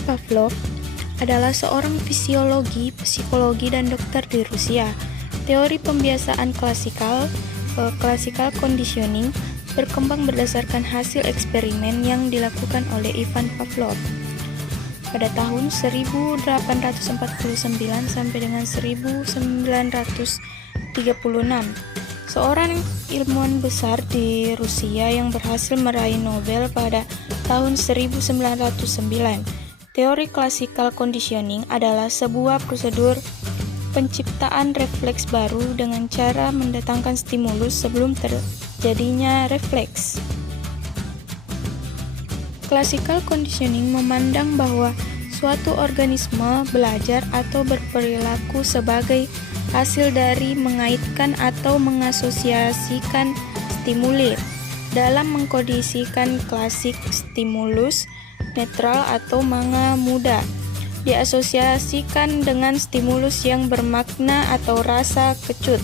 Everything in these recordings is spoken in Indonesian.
Ivan Pavlov adalah seorang fisiologi, psikologi, dan dokter di Rusia. Teori pembiasaan classical conditioning berkembang berdasarkan hasil eksperimen yang dilakukan oleh Ivan Pavlov. Pada tahun 1849 sampai dengan 1936, seorang ilmuwan besar di Rusia yang berhasil meraih Nobel pada tahun 1909. Teori classical conditioning adalah sebuah prosedur penciptaan refleks baru dengan cara mendatangkan stimulus sebelum terjadinya refleks. Classical conditioning memandang bahwa suatu organisme belajar atau berperilaku sebagai hasil dari mengaitkan atau mengasosiasikan stimuli. Dalam mengkondisikan klasik, stimulus netral atau manga muda diasosiasikan dengan stimulus yang bermakna atau rasa kecut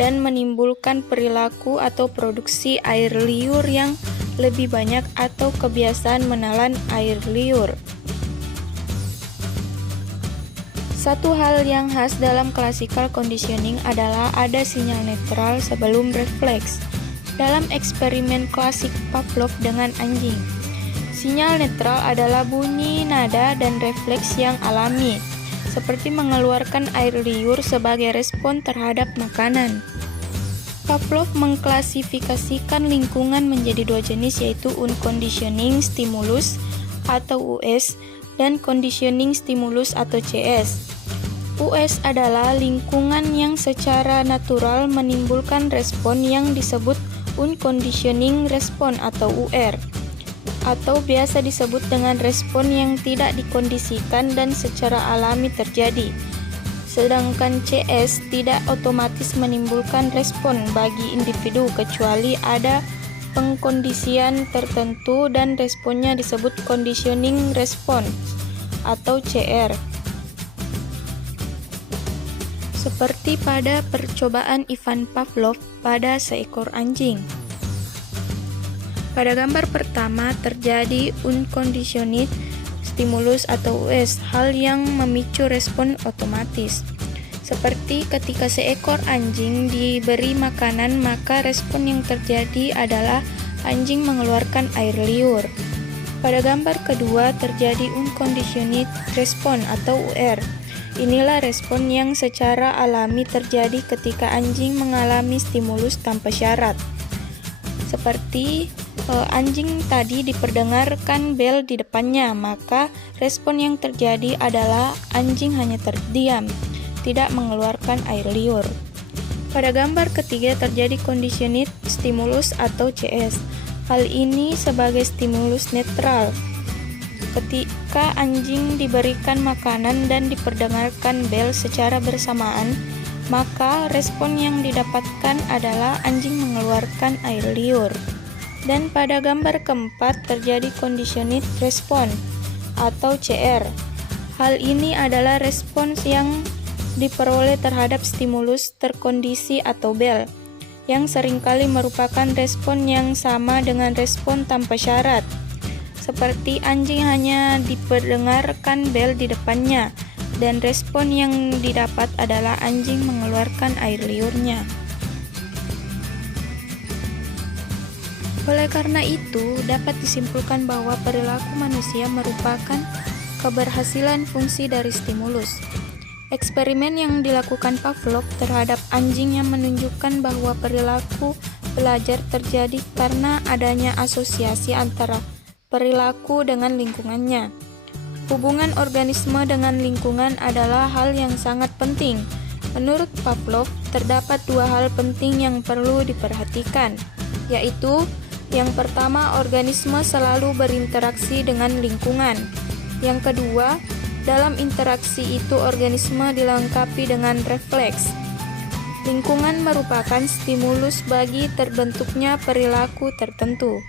dan menimbulkan perilaku atau produksi air liur yang lebih banyak atau kebiasaan menelan air liur. Satu hal yang khas dalam classical conditioning adalah ada sinyal netral sebelum refleks. Dalam eksperimen klasik Pavlov dengan anjing, sinyal netral adalah bunyi, nada, dan refleks yang alami, seperti mengeluarkan air liur sebagai respon terhadap makanan. Pavlov mengklasifikasikan lingkungan menjadi dua jenis, yaitu unconditioning stimulus atau US dan conditioning stimulus atau CS. US adalah lingkungan yang secara natural menimbulkan respon yang disebut unconditioning respon atau UR, atau biasa disebut dengan respon yang tidak dikondisikan dan secara alami terjadi. Sedangkan CS tidak otomatis menimbulkan respon bagi individu kecuali ada pengkondisian tertentu dan responnya disebut conditioning response atau CR. Seperti pada percobaan Ivan Pavlov pada seekor anjing. Pada gambar pertama terjadi unconditioned stimulus atau US, hal yang memicu respon otomatis. Seperti ketika seekor anjing diberi makanan, maka respon yang terjadi adalah anjing mengeluarkan air liur. Pada gambar kedua terjadi unconditioned response atau UR. Inilah respon yang secara alami terjadi ketika anjing mengalami stimulus tanpa syarat. Seperti anjing tadi diperdengarkan bel di depannya, maka respon yang terjadi adalah anjing hanya terdiam, tidak mengeluarkan air liur. Pada gambar ketiga terjadi conditioned stimulus atau CS. Hal ini sebagai stimulus netral. Ketika anjing diberikan makanan dan diperdengarkan bel secara bersamaan, maka respon yang didapatkan adalah anjing mengeluarkan air liur. Dan pada gambar keempat terjadi conditioned response atau CR. Hal ini adalah respons yang diperoleh terhadap stimulus terkondisi atau bel, yang seringkali merupakan respon yang sama dengan respon tanpa syarat. Seperti anjing hanya diperdengarkan bel di depannya, dan respon yang didapat adalah anjing mengeluarkan air liurnya. Oleh karena itu, dapat disimpulkan bahwa perilaku manusia merupakan keberhasilan fungsi dari stimulus. Eksperimen yang dilakukan Pavlov terhadap anjing yang menunjukkan bahwa perilaku belajar terjadi karena adanya asosiasi antara perilaku dengan lingkungannya. Hubungan organisme dengan lingkungan adalah hal yang sangat penting. Menurut Pavlov, terdapat dua hal penting yang perlu diperhatikan, yaitu yang pertama, organisme selalu berinteraksi dengan lingkungan. Yang kedua, dalam interaksi itu organisme dilengkapi dengan refleks. Lingkungan merupakan stimulus bagi terbentuknya perilaku tertentu.